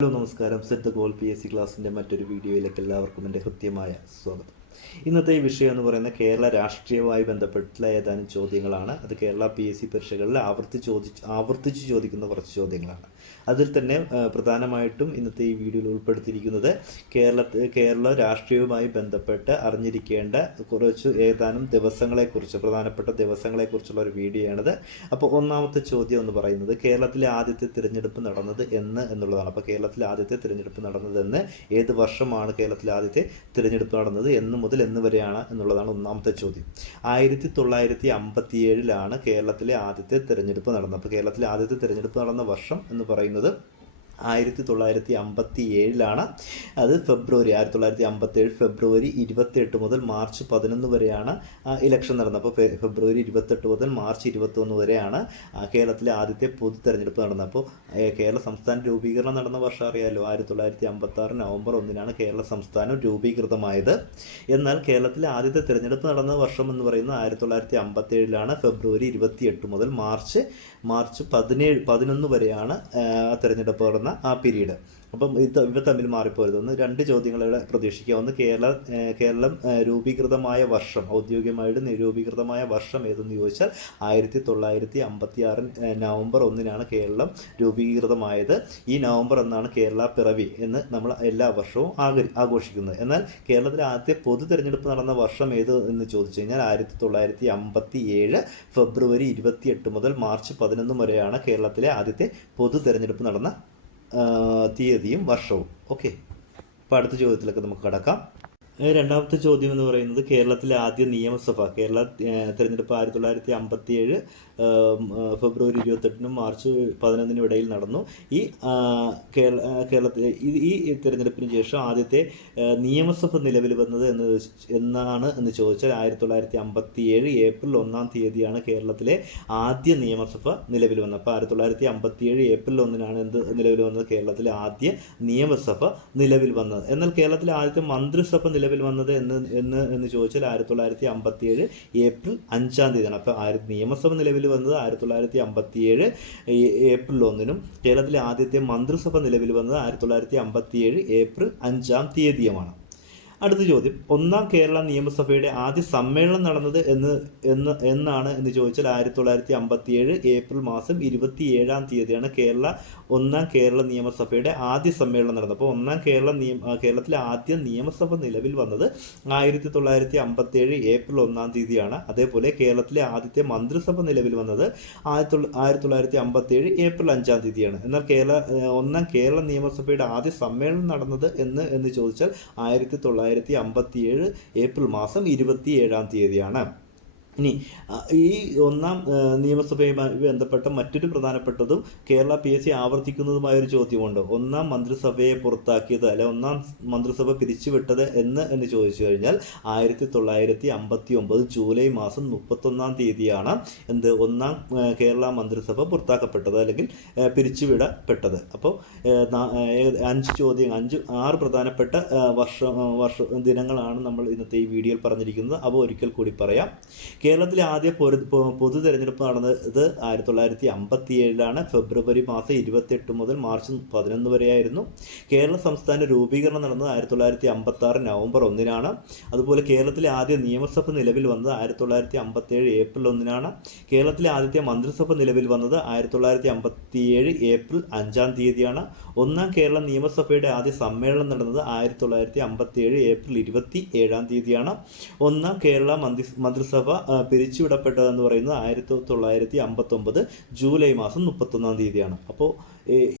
Hello നമസ്കാരം. Set goal P S C ക്ലാസ്സിന്റെ മറ്റൊരു വീഡിയോയിലേക്ക് എല്ലാവർക്കും എന്റെ ഹൃദ്യമായ സ്വാഗതം. ഇന്നത്തെ ഈ വിഷയം എന്ന് പറയുന്നത് കേരള രാഷ്ട്രീയവുമായി ബന്ധപ്പെട്ടുള്ള ഏതാനും ചോദ്യങ്ങളാണ്. അത് കേരള പി എസ് സി പരീക്ഷകളിൽ ആവർത്തി ചോദി ആവർത്തിച്ച് ചോദിക്കുന്ന കുറച്ച് ചോദ്യങ്ങളാണ്. അതിൽ തന്നെ പ്രധാനമായിട്ടും ഇന്നത്തെ ഈ വീഡിയോയിൽ ഉൾപ്പെടുത്തിയിരിക്കുന്നത് കേരള കേരള രാഷ്ട്രീയവുമായി ബന്ധപ്പെട്ട് അറിഞ്ഞിരിക്കേണ്ട കുറച്ച് ഏതാനും ദിവസങ്ങളെക്കുറിച്ച് പ്രധാനപ്പെട്ട ദിവസങ്ങളെക്കുറിച്ചുള്ള ഒരു വീഡിയോയാണിത് അപ്പോൾ ഒന്നാമത്തെ ചോദ്യം എന്ന് പറയുന്നത് കേരളത്തിലെ ആദ്യത്തെ തിരഞ്ഞെടുപ്പ് നടന്നത് എന്ന് എന്നുള്ളതാണ്. അപ്പോൾ കേരളത്തിലെ ആദ്യത്തെ തിരഞ്ഞെടുപ്പ് നടന്നതെന്ന് ഏത് വർഷമാണ് കേരളത്തിലെ ആദ്യത്തെ തിരഞ്ഞെടുപ്പ് നടന്നത് എന്ന് മുതൽ എന്ന് വരെയാണ് എന്നുള്ളതാണ് ഒന്നാമത്തെ ചോദ്യം. ആയിരത്തി തൊള്ളായിരത്തി അമ്പത്തി ഏഴിലാണ് കേരളത്തിലെ ആദ്യത്തെ തിരഞ്ഞെടുപ്പ് നടന്നത്. അപ്പോൾ കേരളത്തിലെ ആദ്യത്തെ തിരഞ്ഞെടുപ്പ് നടന്ന വർഷം എന്ന് പറയുന്നത് ആയിരത്തി തൊള്ളായിരത്തി അമ്പത്തി ഏഴിലാണ് അത് ഫെബ്രുവരി ആയിരത്തി തൊള്ളായിരത്തി അമ്പത്തി ഏഴ് ഫെബ്രുവരി ഇരുപത്തിയെട്ട് മുതൽ മാർച്ച് പതിനൊന്ന് വരെയാണ് ഇലക്ഷൻ നടന്നത്. അപ്പോൾ ഫെബ്രുവരി ഇരുപത്തെട്ട് മുതൽ മാർച്ച് ഇരുപത്തൊന്ന് വരെയാണ് കേരളത്തിലെ ആദ്യത്തെ പൊതു തെരഞ്ഞെടുപ്പ് നടന്നത് അപ്പോൾ കേരള സംസ്ഥാന രൂപീകരണം നടന്ന വർഷം അറിയാമല്ലോ ആയിരത്തി തൊള്ളായിരത്തി അമ്പത്തി ആറ് നവംബർ ഒന്നിനാണ് കേരള സംസ്ഥാനം രൂപീകൃതമായത്. എന്നാൽ കേരളത്തിലെ ആദ്യത്തെ തിരഞ്ഞെടുപ്പ് നടന്ന വർഷം എന്ന് പറയുന്നത് ആയിരത്തി തൊള്ളായിരത്തി അമ്പത്തി ഏഴിലാണ് ഫെബ്രുവരി ഇരുപത്തിയെട്ട് മുതൽ മാർച്ച് മാർച്ച് പതിനേഴ് പതിനൊന്ന് വരെയാണ് തെരഞ്ഞെടുപ്പ് തിരഞ്ഞെടുപ്പ് നടന്ന ആ പീരീഡ്. അപ്പം ഇത് ഇവ തമ്മിൽ മാറിപ്പോരുത്. ഒന്ന് രണ്ട് ചോദ്യങ്ങളിവിടെ പ്രതീക്ഷിക്കുക ഒന്ന് കേരള കേരളം രൂപീകൃതമായ വർഷം ഔദ്യോഗികമായിട്ട് നിരൂപീകൃതമായ വർഷം ഏതെന്ന് ചോദിച്ചാൽ ആയിരത്തി തൊള്ളായിരത്തി അമ്പത്തി ആറ് നവംബർ ഒന്നിനാണ് കേരളം രൂപീകൃതമായത്. ഈ നവംബർ എന്നാണ് കേരള പിറവി എന്ന് നമ്മൾ എല്ലാ വർഷവും ആഘോഷിക്കുന്നത്. എന്നാൽ കേരളത്തിലെ ആദ്യ പൊതു തിരഞ്ഞെടുപ്പ് നടന്ന വർഷം ഏത് എന്ന് ചോദിച്ചു കഴിഞ്ഞാൽ ആയിരത്തി തൊള്ളായിരത്തി അമ്പത്തി ഏഴ് ഫെബ്രുവരി ഇരുപത്തിയെട്ട് മുതൽ മാർച്ച് പതിനൊന്ന് വരെയാണ് കേരളത്തിലെ ആദ്യത്തെ പൊതു തിരഞ്ഞെടുപ്പ് നടന്ന തീയതിയും വർഷവും. ഓക്കെ അപ്പോൾ അടുത്ത ചോദ്യത്തിലേക്ക് നമുക്ക് കടക്കാം. രണ്ടാമത്തെ ചോദ്യം എന്ന് പറയുന്നത് കേരളത്തിലെ ആദ്യ നിയമസഭ കേരള തെരഞ്ഞെടുപ്പ് ആയിരത്തി തൊള്ളായിരത്തി അമ്പത്തി ഏഴ് ഫെബ്രുവരി ഇരുപത്തെട്ടിനും മാർച്ച് പതിനൊന്നിനും ഇടയിൽ നടന്നു. ഈ കേരള ആ, കേരളത്തിലെ ഈ തിരഞ്ഞെടുപ്പിന് ശേഷം ആദ്യത്തെ നിയമസഭ നിലവിൽ വന്നത് എന്ന് എന്നാണ് എന്ന് ചോദിച്ചാൽ ആയിരത്തി തൊള്ളായിരത്തി അമ്പത്തി ഏഴ് ഏപ്രിൽ ഒന്നാം തീയതിയാണ് കേരളത്തിലെ ആദ്യ നിയമസഭ നിലവിൽ വന്നത്. അപ്പോൾ ആയിരത്തി തൊള്ളായിരത്തി അമ്പത്തി ഏഴ് ഏപ്രിൽ ഒന്നിനാണ് എന്ത് നിലവിൽ വന്നത്? കേരളത്തിലെ ആദ്യ നിയമസഭ നിലവിൽ വന്നത്. എന്നാൽ കേരളത്തിലെ ആദ്യത്തെ മന്ത്രിസഭ നിലവിൽ വന്നത് എന്ന് എന്ന് എന്ന് ചോദിച്ചാൽ ആയിരത്തി തൊള്ളായിരത്തി അമ്പത്തി ഏഴ് ഏപ്രിൽ അഞ്ചാം തീയതിയാണ്. അപ്പോൾ ആയിരത്തി നിയമസഭ നിലവിൽ വന്നത് ആയിരത്തി തൊള്ളായിരത്തി അമ്പത്തി ഏഴ് ഏപ്രിൽ ഒന്നിനും കേരളത്തിലെ ആദ്യത്തെ മന്ത്രിസഭ നിലവിൽ വന്നത് ആയിരത്തി തൊള്ളായിരത്തി അമ്പത്തി ഏഴ് ഏപ്രിൽ അഞ്ചാം തീയതിയുമാണ്. അടുത്ത ചോദ്യം. ഒന്നാം കേരള നിയമസഭയുടെ ആദ്യ സമ്മേളനം നടന്നത് എന്ന് എന്ന് എന്നാണ് എന്ന് ചോദിച്ചാൽ ആയിരത്തി തൊള്ളായിരത്തി അമ്പത്തി ഏഴ് ഏപ്രിൽ മാസം ഇരുപത്തി ഏഴാം തീയതിയാണ് കേരള ഒന്നാം കേരള നിയമസഭയുടെ ആദ്യ സമ്മേളനം നടന്നത്. അപ്പോൾ ഒന്നാം കേരള നിയമ കേരളത്തിലെ ആദ്യ നിയമസഭ നിലവിൽ വന്നത് ആയിരത്തി തൊള്ളായിരത്തി അമ്പത്തി ഏഴ് ഏപ്രിൽ ഒന്നാം തീയതിയാണ്. അതേപോലെ കേരളത്തിലെ ആദ്യത്തെ മന്ത്രിസഭ നിലവിൽ വന്നത് ആയിരത്തി ആയിരത്തി തൊള്ളായിരത്തി അമ്പത്തി ഏഴ് ഏപ്രിൽ അഞ്ചാം തീയതിയാണ്. എന്നാൽ കേരള ഒന്നാം കേരള നിയമസഭയുടെ ആദ്യ സമ്മേളനം നടന്നത് എന്ന് എന്ന് ചോദിച്ചാൽ ആയിരത്തി തൊള്ളായിരത്തി അമ്പത്തി ഏഴ് ഏപ്രിൽ മാസം ഇരുപത്തി ഏഴാം തീയതിയാണ്. ഇനി ഈ ഒന്നാം നിയമസഭയുമായി ബന്ധപ്പെട്ട മറ്റൊരു പ്രധാനപ്പെട്ടതും കേരള പി എസ് സി ആവർത്തിക്കുന്നതുമായ ഒരു ചോദ്യമുണ്ട്. ഒന്നാം മന്ത്രിസഭയെ പുറത്താക്കിയത് അല്ലെ ഒന്നാം മന്ത്രിസഭ പിരിച്ചുവിട്ടത് എന്ന് എന്ന് ചോദിച്ചു കഴിഞ്ഞാൽ ആയിരത്തി തൊള്ളായിരത്തി അമ്പത്തി ഒമ്പത് ജൂലൈ മാസം മുപ്പത്തൊന്നാം തീയതിയാണ് എന്ത് ഒന്നാം കേരള മന്ത്രിസഭ പുറത്താക്കപ്പെട്ടത് അല്ലെങ്കിൽ പിരിച്ചുവിടപ്പെട്ടത്. അപ്പോൾ അഞ്ച് ചോദ്യം അഞ്ച് ആറ് പ്രധാനപ്പെട്ട വർഷം വർഷ ദിനങ്ങളാണ് നമ്മൾ ഇന്നത്തെ ഈ വീഡിയോയിൽ പറഞ്ഞിരിക്കുന്നത്. അപ്പോൾ ഒരിക്കൽ കൂടി പറയാം. കേരളത്തിലെ ആദ്യ പൊതു തെരഞ്ഞെടുപ്പ് നടന്നത് ആയിരത്തി തൊള്ളായിരത്തി അമ്പത്തി ഏഴിലാണ് ഫെബ്രുവരി മാസം ഇരുപത്തെട്ട് മുതൽ മാർച്ച് പതിനൊന്ന് വരെയായിരുന്നു. കേരള സംസ്ഥാന രൂപീകരണം നടന്നത് ആയിരത്തി തൊള്ളായിരത്തി അമ്പത്തി ആറ് നവംബർ ഒന്നിനാണ്. അതുപോലെ കേരളത്തിലെ ആദ്യ നിയമസഭ നിലവിൽ വന്നത് ആയിരത്തി തൊള്ളായിരത്തി അമ്പത്തി ഏഴ് ഏപ്രിൽ ഒന്നിനാണ്. കേരളത്തിലെ ആദ്യത്തെ മന്ത്രിസഭ നിലവിൽ വന്നത് ആയിരത്തി തൊള്ളായിരത്തി അമ്പത്തി ഏഴ് ഏപ്രിൽ അഞ്ചാം തീയതിയാണ്. ഒന്നാം കേരള നിയമസഭയുടെ ആദ്യ സമ്മേളനം നടന്നത് ആയിരത്തി തൊള്ളായിരത്തി അമ്പത്തി ഏഴ് ഏപ്രിൽ ഇരുപത്തി ഏഴാം തീയതിയാണ്. ഒന്നാം കേരള മന്ത്രി മന്ത്രിസഭ പിരിച്ചുവിടപ്പെട്ടതെന്ന് പറയുന്നത് ആയിരത്തി തൊള്ളായിരത്തി അമ്പത്തൊമ്പത് ജൂലൈ മാസം മുപ്പത്തൊന്നാം തീയതിയാണ്. അപ്പോൾ